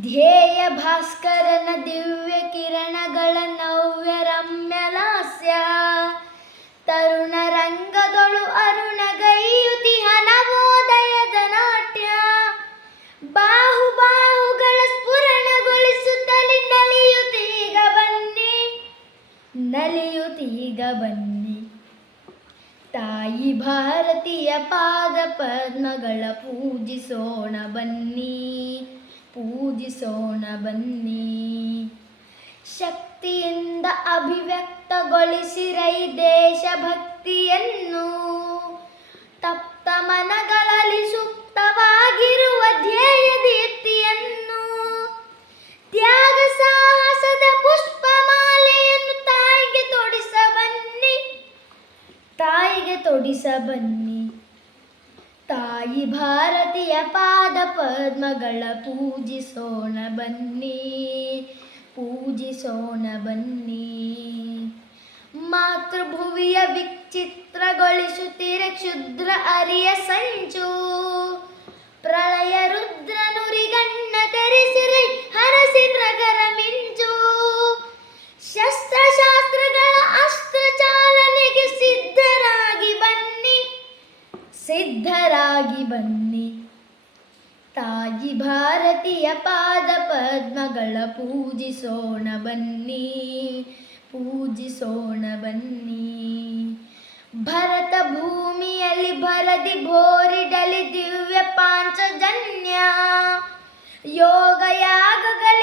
ಧ್ಯೇಯ ಭಾಸ್ಕರನ ದಿವ್ಯ ಕಿರಣಗಳ ನವ್ಯ ರಮ್ಯ ಲಾಸ್ಯ. ತರುಣ ರಂಗದೊಳು ಅರುಣ ಗೈಯುತಿ ಹನವೋದಯದ ನಾಟ್ಯ. ಬಾಹು ಬಾಹುಗಳ ಸ್ಫುರಣಗೊಳಿಸುತ್ತಲಿ ನಲಿಯುತ್ತೀಗ ಬನ್ನಿ ನಲಿಯುತ್ತೀಗ ಬನ್ನಿ. ತಾಯಿ ಭಾರತೀಯ ಪಾದ ಪದ್ಮಗಳ ಪೂಜಿಸೋಣ ಬನ್ನಿ. ಪೂಜಿಸೋಣ ಬನ್ನಿ. ಶಕ್ತಿಯಿಂದ ಅಭಿವ್ಯಕ್ತಗೊಳಿಸಿರೈ ದೇಶಭಕ್ತಿಯನ್ನು. ತಪ್ತ ಮನಗಳಲ್ಲಿ ಸುಪ್ತವಾಗಿರುವ ಧ್ಯೇಯ ದೀಪ್ತಿಯನ್ನು. ತ್ಯಾಗ ಸಾಹಸದ ಪುಷ್ಪಮಾಲೆಯನ್ನು ತಾಯಿಗೆ ತೊಡಿಸ ಬನ್ನಿ. ತಾಯಿಗೆ ತೊಡಿಸ ಬನ್ನಿ. ತಾಯಿ ಭಾರತೀಯ ಪಾದ ಪದ್ಮಗಳ ಪೂಜಿಸೋಣ ಬನ್ನಿ ಪೂಜಿಸೋಣ ಬನ್ನಿ. ಮಾತೃಭುವಿಯ ವಿಚಿತ್ರಗೊಳಿಸುತ್ತಿರೆ ಕ್ಷುದ್ರ ಅರಿಯ ಸಂಚು ಪ್ರಳಯ ಸಿದ್ಧರಾಗಿ ಬನ್ನಿ. ತಾಯಿ ಭಾರತೀಯ ಪಾದ ಪದ್ಮಗಳ ಪೂಜಿಸೋಣ ಬನ್ನಿ ಪೂಜಿಸೋಣ ಬನ್ನಿ. ಭರತ ಭೂಮಿಯಲ್ಲಿ ಭರದಿ ಭೋರಿಡಲಿ ದಿವ್ಯ ಪಾಂಚಜನ್ಯ. ಯೋಗ ಯಾಗಗಳ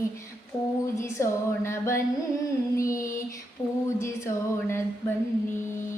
ಪೂಜಿಸೋಣ ಬನ್ನಿ ಪೂಜಿಸೋಣ ಬನ್ನಿ